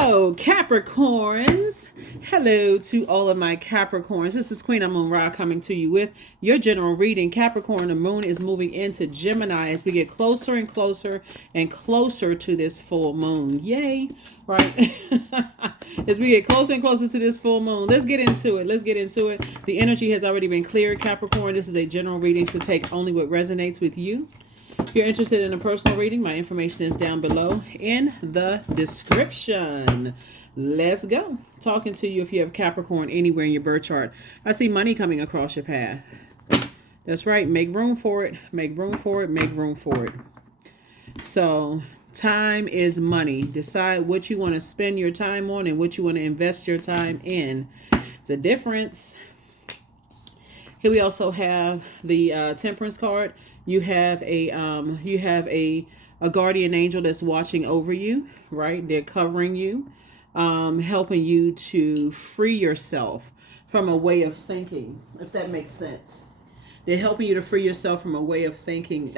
Hello, Capricorns. Hello to all of my Capricorns. This is Queen Amun Ra coming to you with your general reading. Capricorn, the moon is moving into Gemini as we get closer and closer and closer to this full moon. Yay, right? As we get closer and closer to this full moon, let's get into it. The energy has already been cleared, Capricorn. This is a general reading, so take only what resonates with you. If you're interested in a personal reading, my information is down below in the description. Let's go. Talking to you if you have Capricorn anywhere in your birth chart. I see money coming across your path. That's right. Make room for it. Make room for it. Make room for it. So time is money. Decide what you want to spend your time on and what you want to invest your time in. It's a difference. Here we also have the Temperance card. You have a guardian angel that's watching over you, right? They're covering you, helping you to free yourself from a way of thinking, if that makes sense. They're helping you to free yourself from a way of thinking,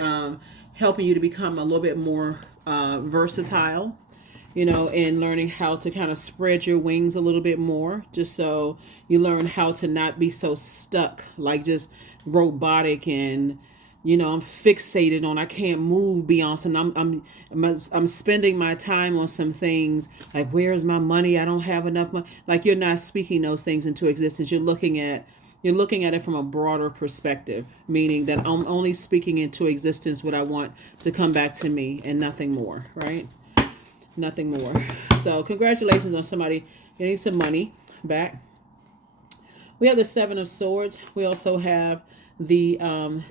helping you to become a little bit more versatile, and learning how to kind of spread your wings a little bit more, just so you learn how to not be so stuck, like just robotic and I'm fixated on I can't move beyond something. I'm spending my time on some things like where's my money? I don't have enough money. Like you're not speaking those things into existence. You're looking at it from a broader perspective, meaning that I'm only speaking into existence what I want to come back to me and nothing more, right? Nothing more. So congratulations on somebody getting some money back. We have the Seven of Swords. We also have the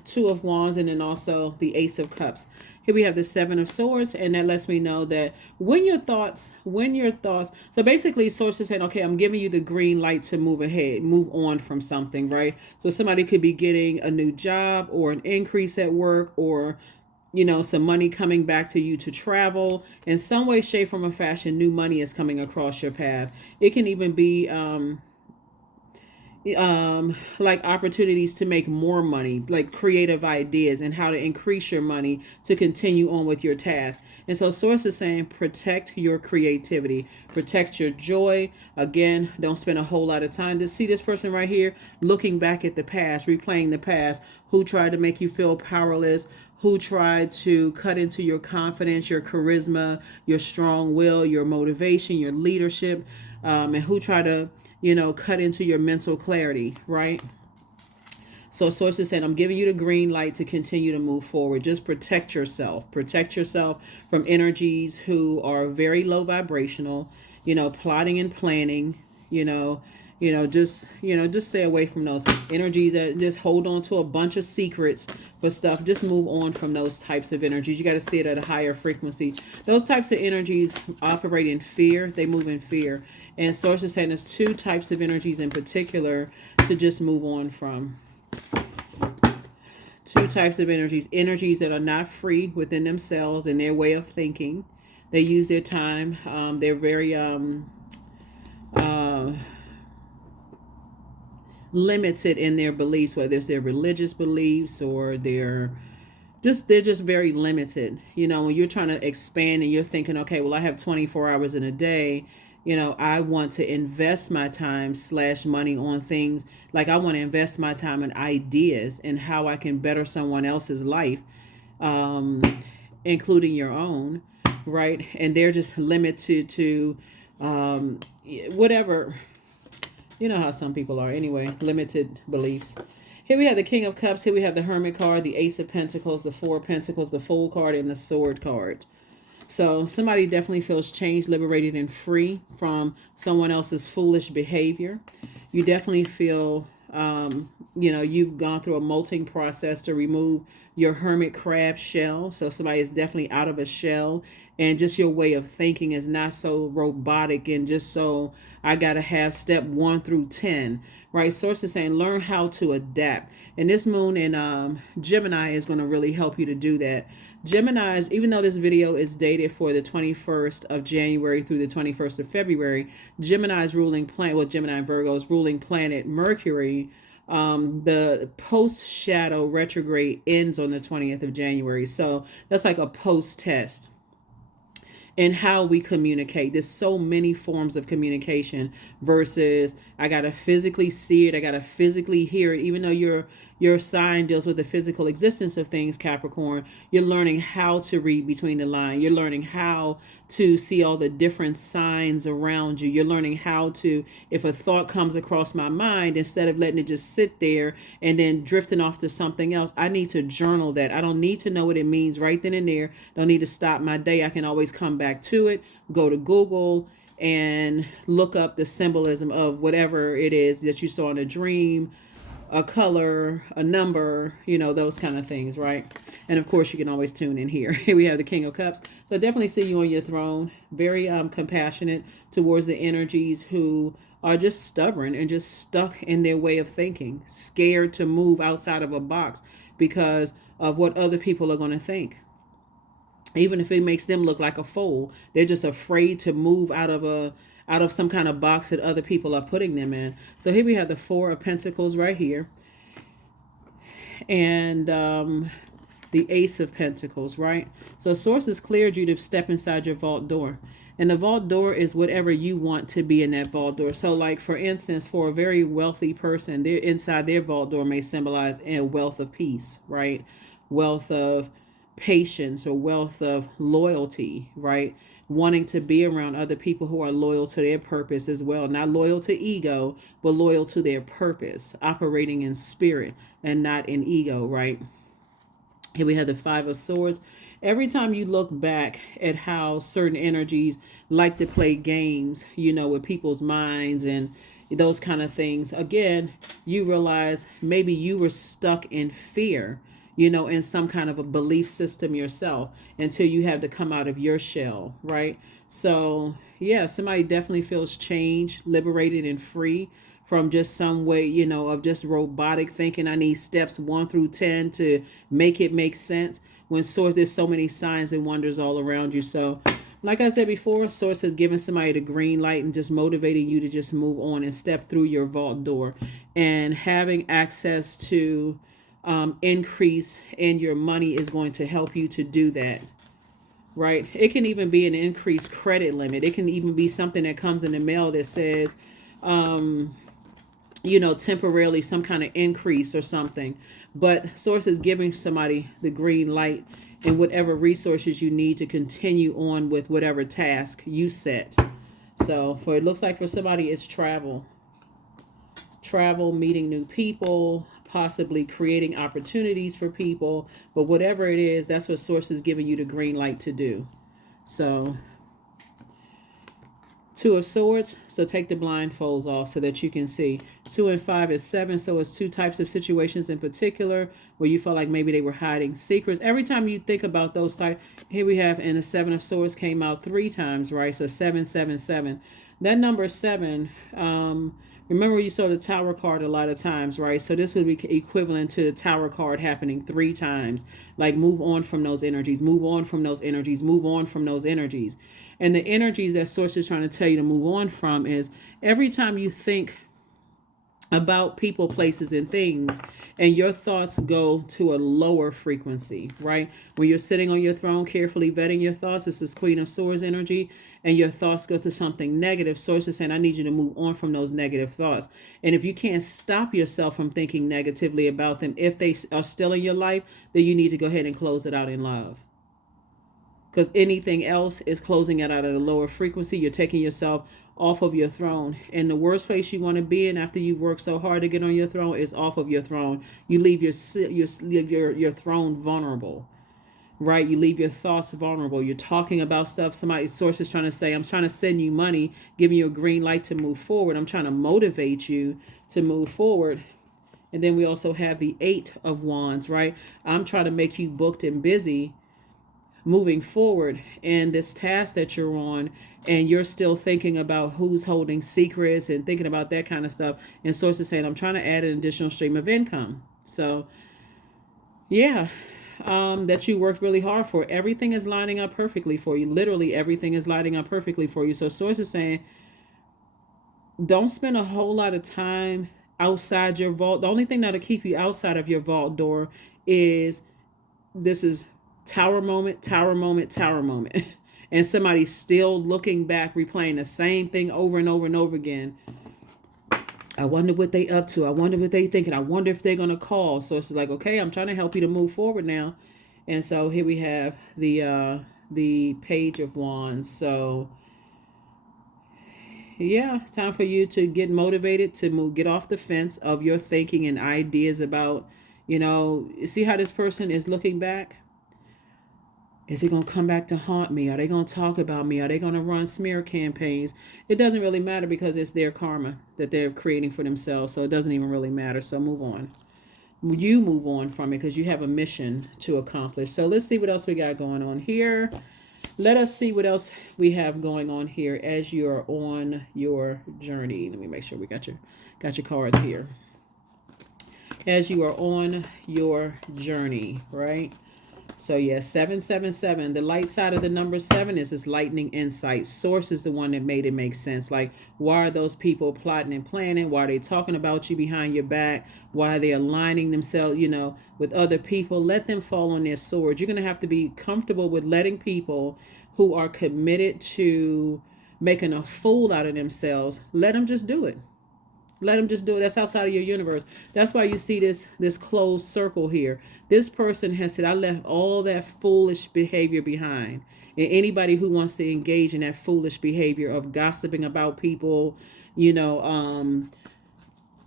Two of Wands, and then also the Ace of Cups. Here we have the Seven of Swords, and that lets me know that when your thoughts, so basically sources saying, okay, I'm giving you the green light to move ahead, move on from something, right? So somebody could be getting a new job or an increase at work, or some money coming back to you to travel in some way, shape, form, or fashion. New money is coming across your path. It can even be like opportunities to make more money, like creative ideas and how to increase your money to continue on with your task. And so source is saying protect your creativity, protect your joy. Again, don't spend a whole lot of time to see this person right here looking back at the past, replaying the past, who tried to make you feel powerless, who tried to cut into your confidence, your charisma, your strong will, your motivation, your leadership, and who tried to cut into your mental clarity, right? So source is saying, I'm giving you the green light to continue to move forward. Just protect yourself. Protect yourself from energies who are very low vibrational, plotting and planning, just stay away from those energies that just hold on to a bunch of secrets for stuff. Just move on from those types of energies. You got to see it at a higher frequency. Those types of energies operate in fear. They move in fear. And source is saying there's two types of energies in particular to just move on from. Two types of energies that are not free within themselves and their way of thinking. They use their time. They're very limited in their beliefs, whether it's their religious beliefs or they're just very limited. When you're trying to expand and you're thinking, okay, well, I have 24 hours in a day. I want to invest my time / money on things like I want to invest my time in ideas and how I can better someone else's life, including your own, right? And they're just limited to whatever, how some people are anyway, limited beliefs. Here we have the King of Cups. Here we have the Hermit card, the Ace of Pentacles, the Four of Pentacles, the Fool card, and the Sword card. So somebody definitely feels changed, liberated, and free from someone else's foolish behavior. You definitely feel, you've gone through a molting process to remove your hermit crab shell. So somebody is definitely out of a shell, and just your way of thinking is not so robotic and just so I got to have step 1 through 10, right? Source is saying learn how to adapt. And this moon in Gemini is going to really help you to do that. Gemini, even though this video is dated for the 21st of January through the 21st of February, Gemini's ruling planet, well, Gemini and Virgo's ruling planet, Mercury, the post-shadow retrograde ends on the 20th of January. So that's like a post-test. and how we communicate. There's so many forms of communication versus I gotta physically see it, I gotta physically hear it. Even though your sign deals with the physical existence of things, Capricorn, you're learning how to read between the lines. You're learning how to see all the different signs around you. You're learning how to, if a thought comes across my mind, instead of letting it just sit there and then drifting off to something else, I need to journal that. I don't need to know what it means right then and there. Don't need to stop my day. I can always come back to it, go to Google and look up the symbolism of whatever it is that you saw in a dream, a color, a number, those kind of things, right? And of course, you can always tune in here. Here we have the King of Cups. So I definitely see you on your throne, very compassionate towards the energies who are just stubborn and just stuck in their way of thinking, scared to move outside of a box because of what other people are going to think. Even if it makes them look like a fool, they're just afraid to move out of some kind of box that other people are putting them in. So here we have the Four of Pentacles right here. And the Ace of Pentacles, right? So Source has cleared you to step inside your vault door. And the vault door is whatever you want to be in that vault door. So like, for instance, for a very wealthy person, they're inside their vault door may symbolize a wealth of peace, right? Wealth of patience or wealth of loyalty, right? Wanting to be around other people who are loyal to their purpose as well. Not loyal to ego, but loyal to their purpose, operating in spirit and not in ego, right? Here we have the Five of Swords. Every time you look back at how certain energies like to play games, with people's minds and those kind of things, again, you realize maybe you were stuck in fear, in some kind of a belief system yourself until you have to come out of your shell, right? So, yeah, somebody definitely feels changed, liberated, and free from just some way, of just robotic thinking. I need steps 1 through 10 to make it make sense. When Source, there's so many signs and wonders all around you. So, like I said before, Source has given somebody the green light and just motivating you to just move on and step through your vault door. And having access to increase in your money is going to help you to do that, right? It can even be an increased credit limit. It can even be something that comes in the mail that says, temporarily some kind of increase or something. But Source is giving somebody the green light and whatever resources you need to continue on with whatever task you set. So it looks like for somebody, it's travel, meeting new people, possibly creating opportunities for people. But whatever it is, that's what Source is giving you the green light to do. So Two of Swords, so take the blindfolds off so that you can see. 2 and 5 is 7, so it's 2 types of situations in particular where you felt like maybe they were hiding secrets. Every time you think about those types, here we have, and the 7 of Swords came out 3 times, right? So 777. That number 7, remember you saw the Tower card a lot of times, right? So this would be equivalent to the Tower card happening 3 times. Like, move on from those energies, move on from those energies, move on from those energies. And the energies that Source is trying to tell you to move on from is every time you think about people, places, and things, and your thoughts go to a lower frequency, right? When you're sitting on your throne, carefully vetting your thoughts, this is Queen of Swords energy, and your thoughts go to something negative, Source is saying, I need you to move on from those negative thoughts. And if you can't stop yourself from thinking negatively about them, if they are still in your life, then you need to go ahead and close it out in love. Because anything else is closing it out at a lower frequency. You're taking yourself off of your throne. And the worst place you want to be in after you've worked so hard to get on your throne is off of your throne. You leave your throne vulnerable, right? You leave your thoughts vulnerable. You're talking about stuff. Somebody, Source is trying to say, I'm trying to send you money, giving you a green light to move forward. I'm trying to motivate you to move forward. And then we also have the 8 of Wands, right? I'm trying to make you booked and busy moving forward in this task that you're on, and you're still thinking about who's holding secrets and thinking about that kind of stuff. And Source is saying, I'm trying to add an additional stream of income. So yeah, that you worked really hard for. Everything is lining up perfectly for you. Literally everything is lining up perfectly for you. So Source is saying, don't spend a whole lot of time outside your vault. The only thing that'll keep you outside of your vault door is, this is Tower moment, Tower moment, Tower moment. and somebody's still looking back, replaying the same thing over and over and over again. I wonder what they up to. I wonder what they thinking. I wonder if they're going to call. So it's like, okay, I'm trying to help you to move forward now. And so here we have the Page of Wands. So yeah, time for you to get motivated to move, get off the fence of your thinking and ideas about, see how this person is looking back? Is it going to come back to haunt me? Are they going to talk about me? Are they going to run smear campaigns? It doesn't really matter because it's their karma that they're creating for themselves. So it doesn't even really matter. So move on. You move on from it because you have a mission to accomplish. So let's see what else we got going on here. Let us see what else we have going on here as you're on your journey. Let me make sure we got your cards here. As you are on your journey, right? So yeah, 777. The light side of the number 7 is this lightning insight. Source is the one that made it make sense. Like, why are those people plotting and planning? Why are they talking about you behind your back? Why are they aligning themselves, with other people? Let them fall on their sword. You're going to have to be comfortable with letting people who are committed to making a fool out of themselves, let them just do it. Let them just do it. That's outside of your universe. That's why you see this closed circle here. This person has said, I left all that foolish behavior behind. And anybody who wants to engage in that foolish behavior of gossiping about people,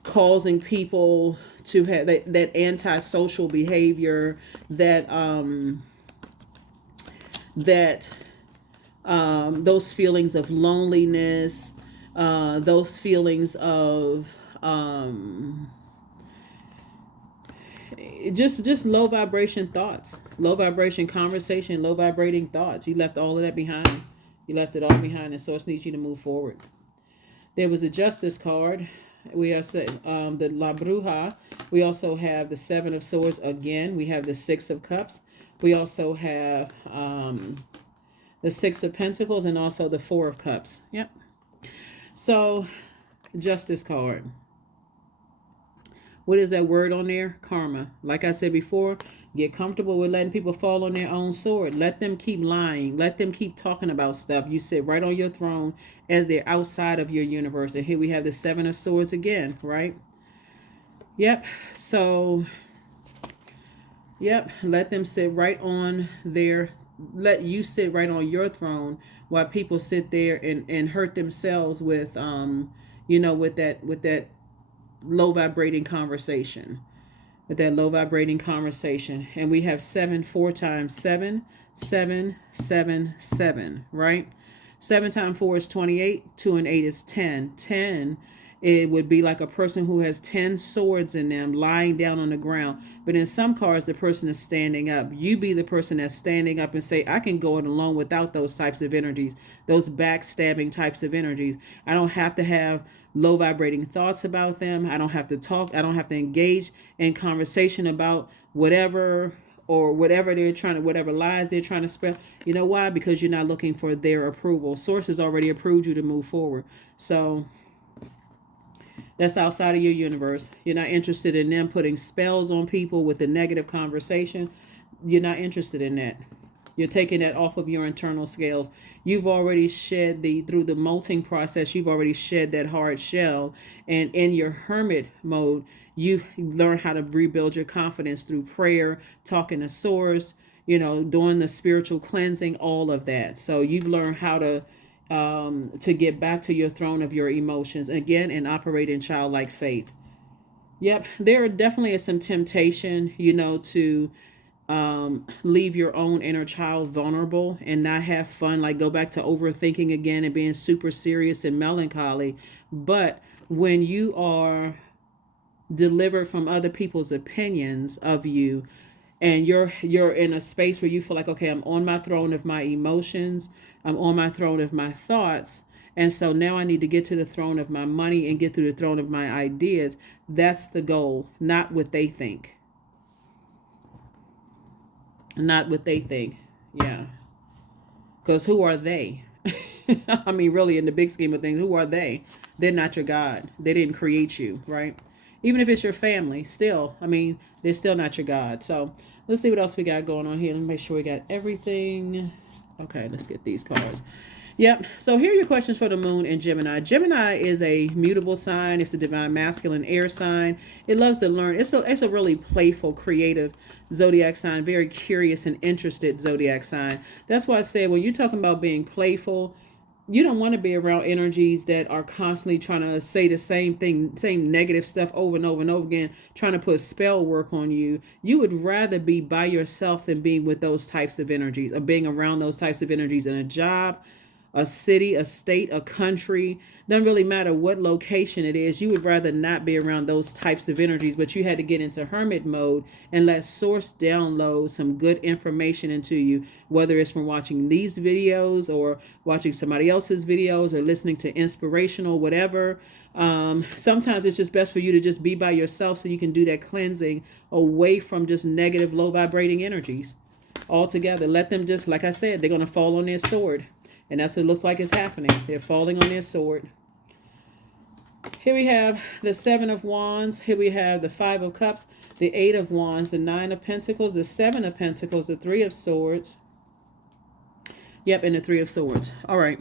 causing people to have that antisocial behavior, those feelings of loneliness, those feelings of just low vibration thoughts, low vibration conversation, low vibrating thoughts. You left all of that behind. You left it all behind, and Source needs you to move forward. There was a Justice card. We are the La Bruja. We also have the 7 of Swords again. We have the 6 of Cups. We also have the 6 of Pentacles and also the 4 of Cups. Yep. So, Justice card. What is that word on there? Karma. Like I said before, get comfortable with letting people fall on their own sword. Let them keep lying. Let them keep talking about stuff. You sit right on your throne as they're outside of your universe. And here we have the 7 of Swords again, right? Yep. So, let them sit right on let you sit right on your throne while people sit there and hurt themselves with with that low vibrating conversation. And we have 7 4 times 7, 7, 7, 7, right? 7 times 4 is 28, 2 and 8 is 10. 10, it would be like a person who has 10 swords in them lying down on the ground. But in some cards, the person is standing up. You be the person that's standing up and say, I can go it alone without those types of energies, those backstabbing types of energies. I don't have to have low vibrating thoughts about them. I don't have to talk. I don't have to engage in conversation about whatever whatever lies they're trying to spread. You know why? Because you're not looking for their approval. Source has already approved you to move forward. So that's outside of your universe. You're not interested in them putting spells on people with a negative conversation. You're not interested in that. You're taking that off of your internal scales. You've already shed through the molting process, you've already shed that hard shell. And in your hermit mode, you've learned how to rebuild your confidence through prayer, talking to Source, doing the spiritual cleansing, all of that. So you've learned how to get back to your throne of your emotions again and operate in childlike faith. Yep, there definitely is some temptation, to leave your own inner child vulnerable and not have fun, like go back to overthinking again and being super serious and melancholy. But when you are delivered from other people's opinions of you, and you're in a space where you feel like, okay, I'm on my throne of my emotions, I'm on my throne of my thoughts, and so now I need to get to the throne of my money and get to the throne of my ideas. That's the goal, not what they think. Not what they think. Yeah. Because who are they? I mean, really, in the big scheme of things, who are they? They're not your God. They didn't create you, right? Even if it's your family, still, I mean, they're still not your God. So let's see what else we got going on here. Let me make sure we got everything. Okay, let's get these cards. Yep. So here are your questions for the moon in Gemini. Gemini is a mutable sign. It's a divine masculine air sign. It loves to learn. It's a really playful, creative zodiac sign. Very curious and interested zodiac sign. That's why I said when you're talking about being playful, you don't want to be around energies that are constantly trying to say the same thing, same negative stuff over and over and over again, trying to put spell work on you. You would rather be by yourself than being with those types of energies, or being around those types of energies in a job, a city, a state, a country. Doesn't really matter what location it is. You would rather not be around those types of energies, but you had to get into hermit mode and let source download some good information into you, whether it's from watching these videos or watching somebody else's videos or listening to inspirational, whatever. Sometimes it's just best for you to just be by yourself so you can do that cleansing away from just negative, low vibrating energies altogether. Let them just, like I said, they're going to fall on their sword. And that's what it looks like is happening. They're falling on their sword. Here we have the Seven of Wands. Here we have the Five of Cups, the Eight of Wands, the Nine of Pentacles, the Seven of Pentacles, the Three of Swords. Yep, and the Three of Swords. All right.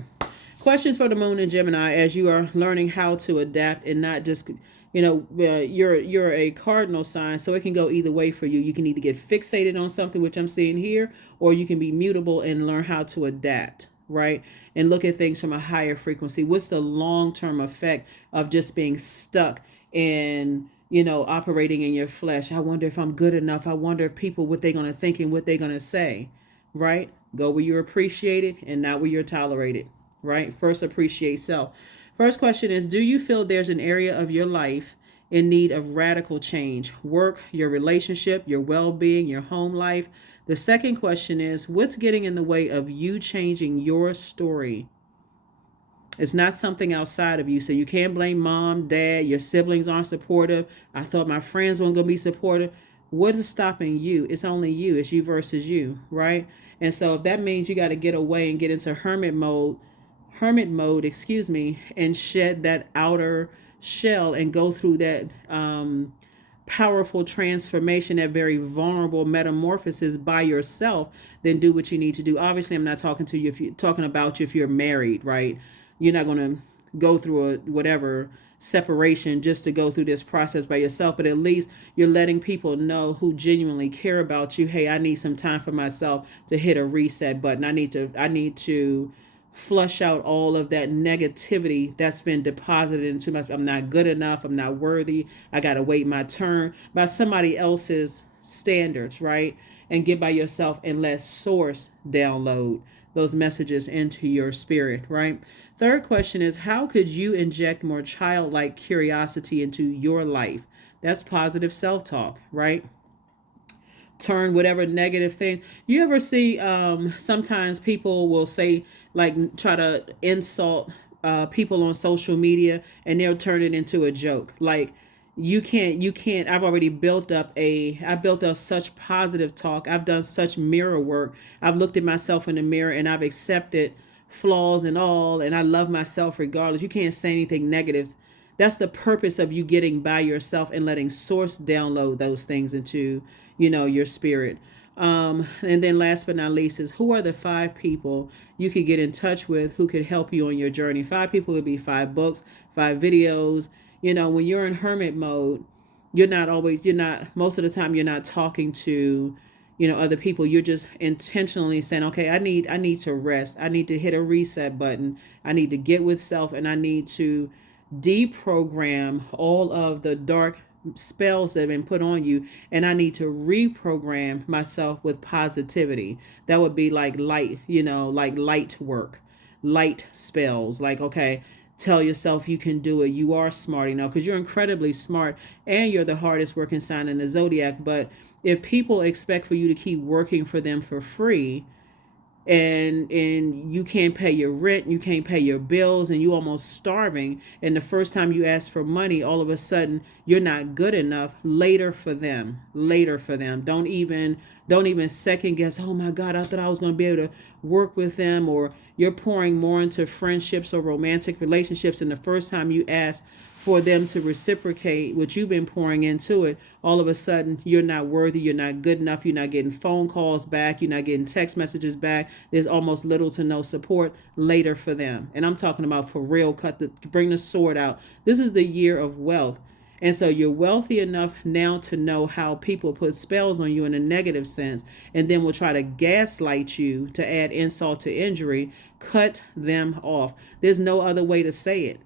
Questions for the moon in Gemini as you are learning how to adapt and not just, you're a cardinal sign, so it can go either way for you. You can either get fixated on something, which I'm seeing here, or you can be mutable and learn how to adapt. Right? And look at things from a higher frequency. What's the long-term effect of just being stuck and, operating in your flesh? I wonder if I'm good enough. I wonder if people, what they're going to think and what they're going to say, right? Go where you're appreciated and not where you're tolerated, right? First, appreciate self. First question is, do you feel there's an area of your life in need of radical change? Work, your relationship, your well-being, your home life. The second question is, what's getting in the way of you changing your story? It's not something outside of you. So you can't blame mom, dad, your siblings aren't supportive. I thought my friends weren't going to be supportive. What is stopping you? It's only you. It's you versus you, right? And so if that means you got to get away and get into hermit mode, and shed that outer shell and go through that powerful transformation, that very vulnerable metamorphosis by yourself, then do what you need to do. Obviously, I'm not talking to you if you're talking about you if you're married, right? You're not going to go through a whatever separation just to go through this process by yourself, but at least you're letting people know who genuinely care about you. Hey, I need some time for myself to hit a reset button. I need to flush out all of that negativity that's been deposited into myself. I'm not good enough. I'm not worthy. I got to wait my turn by somebody else's standards, right? And get by yourself and let source download those messages into your spirit, right? Third question is, how could you inject more childlike curiosity into your life? That's positive self-talk, right? Turn whatever negative thing. You ever see sometimes people will say, like, try to insult people on social media, and they'll turn it into a joke. Like, you can't. I built up such positive talk. I've done such mirror work. I've looked at myself in the mirror and I've accepted flaws and all, and I love myself regardless. You can't say anything negative. That's the purpose of you getting by yourself and letting source download those things into your spirit. And then last but not least is, who are the 5 people you could get in touch with who could help you on your journey? 5 people would be 5 books, 5 videos. When you're in hermit mode, most of the time you're not talking to, other people. You're just intentionally saying, okay, I need to rest. I need to hit a reset button. I need to get with self, and I need to deprogram all of the dark spells that have been put on you, and I need to reprogram myself with positivity. That would be like light, like light work, light spells. Like, okay, tell yourself you can do it. You are smart enough, because you're incredibly smart and you're the hardest working sign in the zodiac. But if people expect for you to keep working for them for free, and you can't pay your rent, you can't pay your bills, and you almost starving, and the first time you ask for money, all of a sudden you're not good enough, later for them. Don't Don't even second guess, oh my God, I thought I was going to be able to work with them. Or you're pouring more into friendships or romantic relationships. And the first time you ask for them to reciprocate what you've been pouring into it, all of a sudden you're not worthy, you're not good enough, you're not getting phone calls back, you're not getting text messages back. There's almost little to no support later for them. And I'm talking about for real, bring the sword out. This is the year of wealth. And so you're wealthy enough now to know how people put spells on you in a negative sense, and then will try to gaslight you to add insult to injury. Cut them off. There's no other way to say it.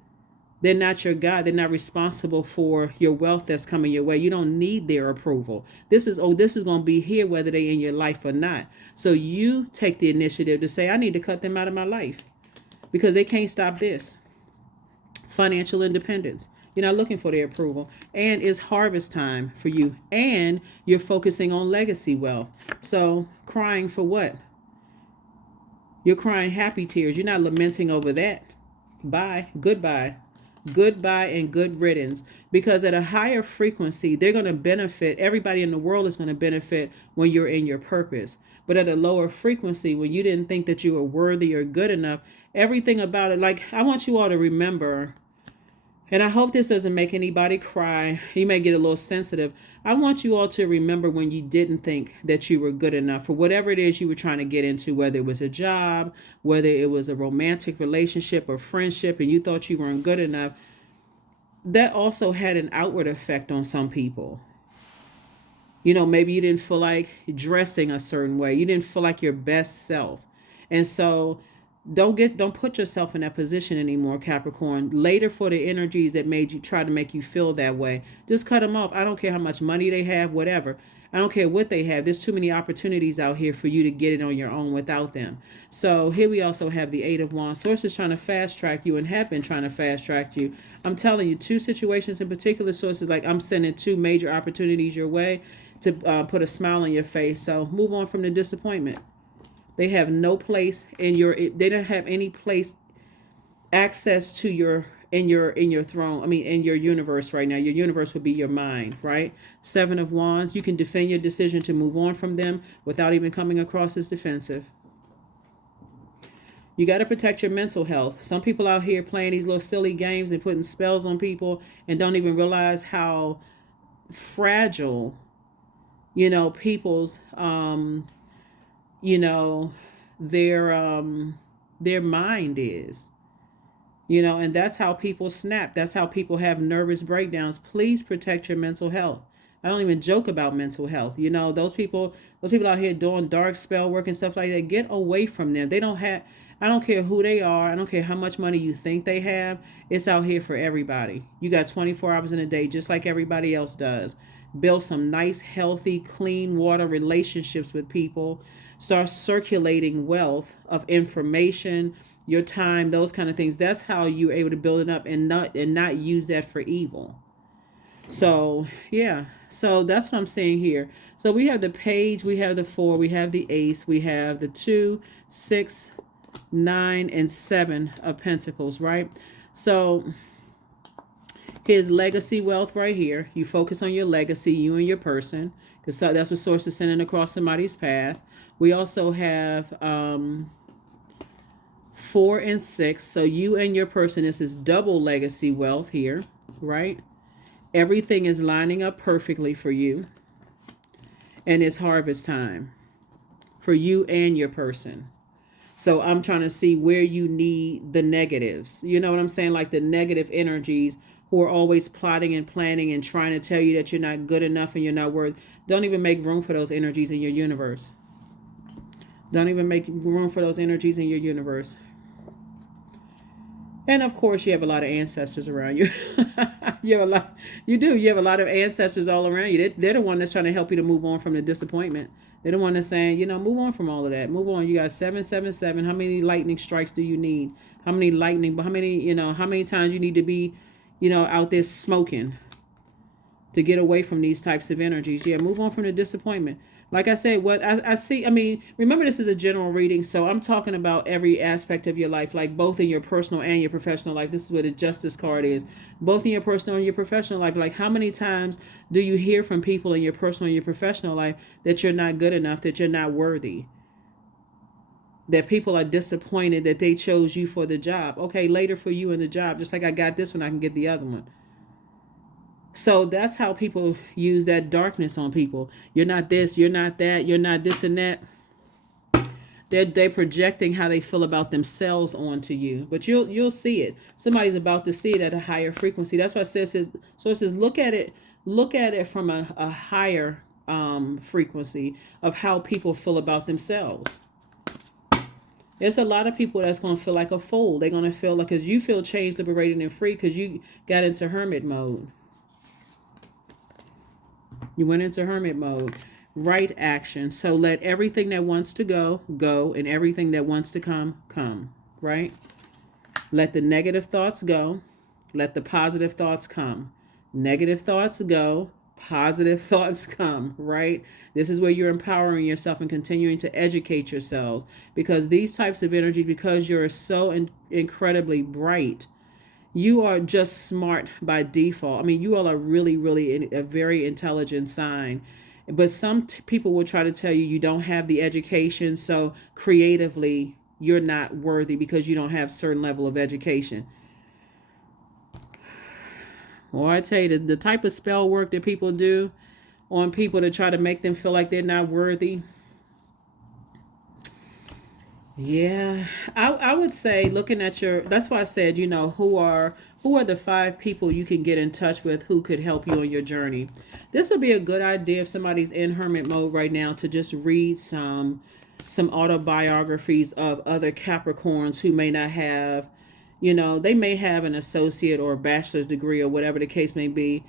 They're not your God. They're not responsible for your wealth that's coming your way. You don't need their approval. This is going to be here whether they're in your life or not. So you take the initiative to say, I need to cut them out of my life because they can't stop this. Financial independence. You're not looking for their approval. And it's harvest time for you. And you're focusing on legacy wealth. So crying for what? You're crying happy tears. You're not lamenting over that. Bye. Goodbye. Goodbye and good riddance. Because at a higher frequency, they're going to benefit. Everybody in the world is going to benefit when you're in your purpose. But at a lower frequency, when you didn't think that you were worthy or good enough, everything about it, like I want you all to remember, and I hope this doesn't make anybody cry. You may get a little sensitive. I want you all to remember when you didn't think that you were good enough for whatever it is you were trying to get into, whether it was a job, whether it was a romantic relationship or friendship, and you thought you weren't good enough. That also had an outward effect on some people. You know, maybe you didn't feel like dressing a certain way. You didn't feel like your best self. And so don't put yourself in that position anymore, Capricorn. Later, for the energies that made you try to make you feel that way, just cut them off. I don't care how much money they have, whatever. I don't care what they have. There's too many opportunities out here for you to get it on your own without them. So here we also have the Eight of Wands. Source is trying to fast track you and have been trying to fast track you. I'm telling you, two situations in particular. Sources like I'm sending two major opportunities your way to put a smile on your face. So move on from the disappointment. They have no place they don't have any place access to in your throne. I mean, in your universe right now. Your universe would be your mind, right? Seven of Wands. You can defend your decision to move on from them without even coming across as defensive. You got to protect your mental health. Some people out here playing these little silly games and putting spells on people and don't even realize how fragile, people's, their mind is, and that's how people snap. That's how people have nervous breakdowns. Please protect your mental health. I don't even joke about mental health. Those people out here doing dark spell work and stuff like that, get away from them. I don't care who they are. I don't care how much money you think they have. It's out here for everybody. You got 24 hours in a day, just like everybody else does. Build some nice, healthy, clean water relationships with people. Start circulating wealth of information, your time, those kind of things. That's how you're able to build it up and not use that for evil. So, yeah. So that's what I'm saying here. So we have the Page, we have the 4, we have the Ace, we have the 2, 6, 9, and 7 of Pentacles, right? So here's legacy wealth right here. You focus on your legacy, you and your person, because that's what Source is sending across somebody's path. We also have 4 and 6. So you and your person, this is double legacy wealth here, right? Everything is lining up perfectly for you. And it's harvest time for you and your person. So I'm trying to see where you need the negatives. You know what I'm saying? Like the negative energies who are always plotting and planning and trying to tell you that you're not good enough and you're not worth. Don't even make room for those energies in your universe. Don't even make room for those energies in your universe. And of course, you have a lot of ancestors around you. You have a lot of ancestors all around you. They're the one that's trying to help you to move on from the disappointment. They're the one that's saying, move on from all of that. Move on. You got 777. How many lightning strikes do you need? How many times you need to be, out there smoking to get away from these types of energies? Yeah, move on from the disappointment. Like I said, what I see, I mean, remember this is a general reading, so I'm talking about every aspect of your life, like both in your personal and your professional life. This is what a justice card is. Both in your personal and your professional life. Like, how many times do you hear from people in your personal and your professional life that you're not good enough, that you're not worthy, that people are disappointed that they chose you for the job? Okay, later for you in the job, just like I got this one, I can get the other one. So that's how people use that darkness on people. You're not this, you're not that, you're not this and that. They're projecting how they feel about themselves onto you, but you'll see it. Somebody's about to see it at a higher frequency. That's why it says, so it says look at it from a higher frequency of how people feel about themselves. There's a lot of people that's going to feel like a fool. They're going to feel like, because you feel changed, liberated, and free because you got into hermit mode. You went into hermit mode. Right action. So let everything that wants to go, go, and everything that wants to come, come. Right? Let the negative thoughts go. Let the positive thoughts come. Negative thoughts go. Positive thoughts come. Right? This is where you're empowering yourself and continuing to educate yourselves. Because these types of energy, because you're so incredibly bright, you are just smart by default. I mean, you all are really, really a very intelligent sign. But some people will try to tell you you don't have the education, so creatively you're not worthy because you don't have certain level of education. Well, I tell you, the type of spell work that people do on people to try to make them feel like they're not worthy. Yeah, I would say looking at your, that's why I said, who are the 5 people you can get in touch with who could help you on your journey. This would be a good idea if somebody's in hermit mode right now to just read some autobiographies of other Capricorns who may not have, they may have an associate or a bachelor's degree or whatever the case may be,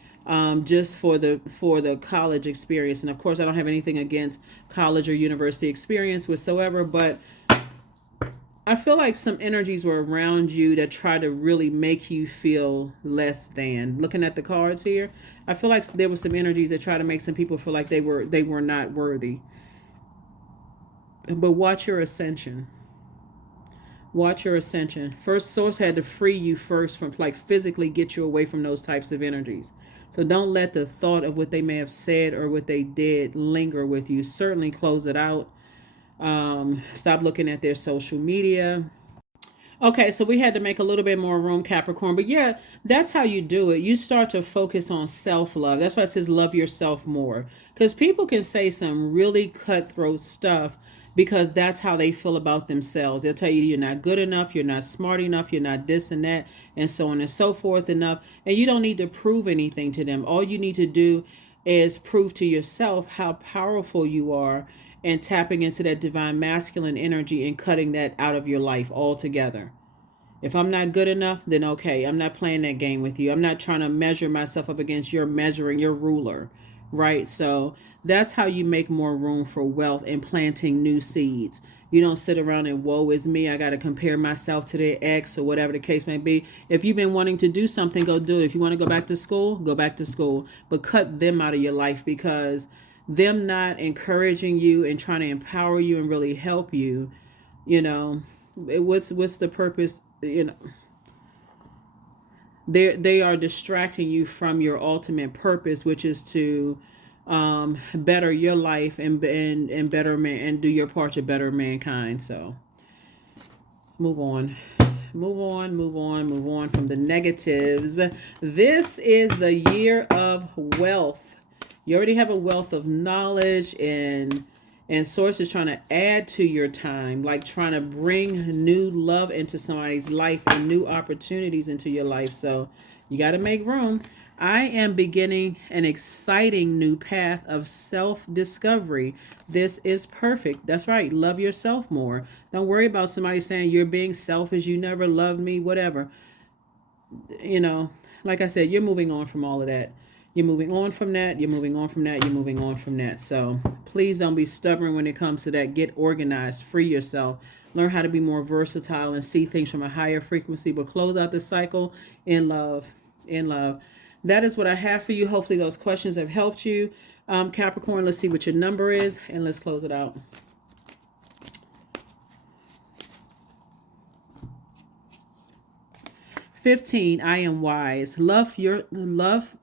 just for the college experience. And of course, I don't have anything against college or university experience whatsoever, but I feel like some energies were around you that try to really make you feel less than. Looking at the cards here, I feel like there were some energies that try to make some people feel like they were not worthy. But watch your ascension. Watch your ascension. First, source had to free you first from, like, physically get you away from those types of energies. So don't let the thought of what they may have said or what they did linger with you. Certainly close it out. Stop looking at their social media. Okay, so we had to make a little bit more room, Capricorn. But yeah, that's how you do it. You start to focus on self-love. That's why it says love yourself more. Because people can say some really cutthroat stuff because that's how they feel about themselves. They'll tell you you're not good enough, you're not smart enough, you're not this and that, and so on and so forth enough. And you don't need to prove anything to them. All you need to do is prove to yourself how powerful you are and tapping into that divine masculine energy and cutting that out of your life altogether. If I'm not good enough, then okay, I'm not playing that game with you. I'm not trying to measure myself up against your measuring, your ruler, right? So that's how you make more room for wealth and planting new seeds. You don't sit around and woe is me, I got to compare myself to their ex or whatever the case may be. If you've been wanting to do something, go do it. If you want to go back to school, go back to school. But cut them out of your life, because them not encouraging you and trying to empower you and really help you, what's the purpose? They are distracting you from your ultimate purpose, which is to better your life and better man and do your part to better mankind. So move on. Move on from the negatives. This is the year of wealth. You already have a wealth of knowledge and sources trying to add to your time, like trying to bring new love into somebody's life and new opportunities into your life. So you got to make room. I am beginning an exciting new path of self-discovery. This is perfect. That's right. Love yourself more. Don't worry about somebody saying you're being selfish, you never loved me, whatever. Like I said, you're moving on from all of that. You're moving on from that. You're moving on from that. You're moving on from that. So please don't be stubborn when it comes to that. Get organized. Free yourself. Learn how to be more versatile and see things from a higher frequency. But close out the cycle in love. In love. That is what I have for you. Hopefully those questions have helped you. Capricorn, let's see what your number is, and let's close it out. 15, I am wise. Your love,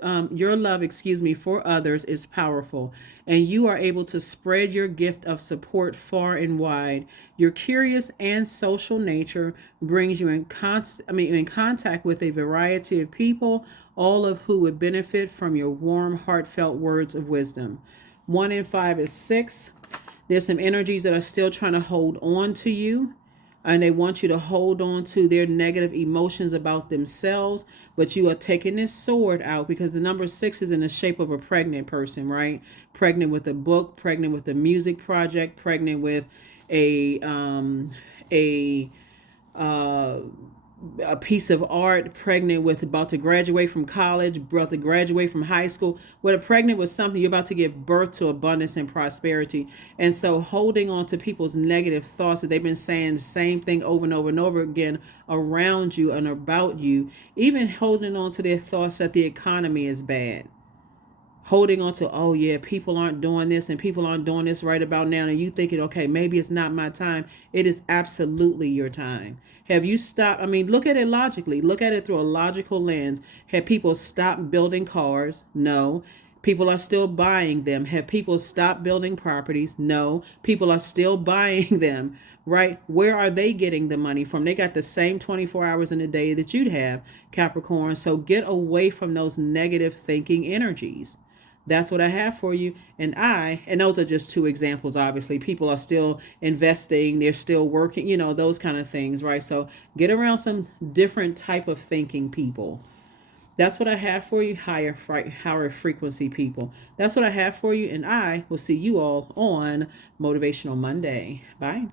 for others is powerful, and you are able to spread your gift of support far and wide. Your curious and social nature brings you in contact with a variety of people, all of who would benefit from your warm, heartfelt words of wisdom. 1 and 5 is 6. There's some energies that are still trying to hold on to you, and they want you to hold on to their negative emotions about themselves, but you are taking this sword out because the number 6 is in the shape of a pregnant person, right? Pregnant with a book, pregnant with a music project, pregnant with a piece of art, pregnant with about to graduate from college, about to graduate from high school, whether pregnant with something, you're about to give birth to abundance and prosperity. And so holding on to people's negative thoughts that they've been saying the same thing over and over and over again around you and about you, even holding on to their thoughts that the economy is bad. Holding on to, oh yeah, people aren't doing this and people aren't doing this right about now. And you thinking, okay, maybe it's not my time. It is absolutely your time. Have you stopped? I mean, look at it logically. Look at it through a logical lens. Have people stopped building cars? No. People are still buying them. Have people stopped building properties? No. People are still buying them, right? Where are they getting the money from? They got the same 24 hours in a day that you'd have, Capricorn. So get away from those negative thinking energies. That's what I have for you. And those are just two examples, obviously. People are still investing, they're still working, those kind of things, right? So get around some different type of thinking people. That's what I have for you, higher frequency people. That's what I have for you, and I will see you all on Motivational Monday. Bye.